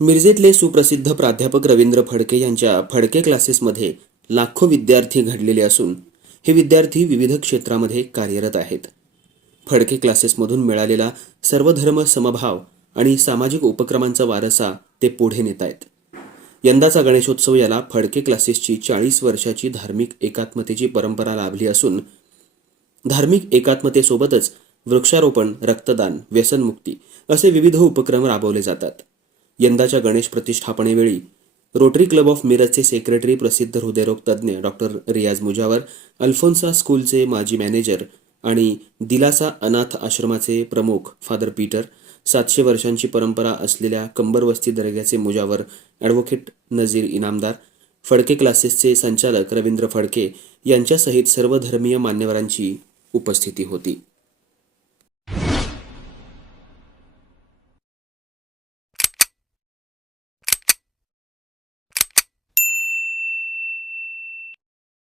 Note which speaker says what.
Speaker 1: मिरजेतले सुप्रसिद्ध प्राध्यापक रवींद्र फडके यांच्या फडके क्लासेसमध्ये लाखो विद्यार्थी घडलेले असून हे विद्यार्थी विविध क्षेत्रामध्ये कार्यरत आहेत. फडके क्लासेसमधून मिळालेला सर्वधर्म समभाव आणि सामाजिक उपक्रमांचा वारसा ते पुढे नेत आहेत. यंदाचा गणेशोत्सव याला फडके क्लासेसची चाळीस वर्षाची धार्मिक एकात्मतेची परंपरा लाभली असून धार्मिक एकात्मतेसोबतच वृक्षारोपण रक्तदान व्यसनमुक्ती असे विविध उपक्रम राबवले जातात. यंदाच्या गणेश प्रतिष्ठापनेवेळी रोटरी क्लब ऑफ मिरजचे सेक्रेटरी प्रसिद्ध हृदयरोग तज्ज्ञ डॉक्टर रियाज मुजावर अल्फोन्सा स्कूलचे माजी मॅनेजर आणि दिलासा अनाथ आश्रमाचे प्रमुख फादर पीटर सातशे वर्षांची परंपरा असलेल्या कंबरवस्ती दर्ग्याचे मुजावर ॲडव्होकेट नजीर इनामदार फडके क्लासेसचे संचालक रवींद्र फडके यांच्यासहित सर्व धर्मीय मान्यवरांची उपस्थिती होती.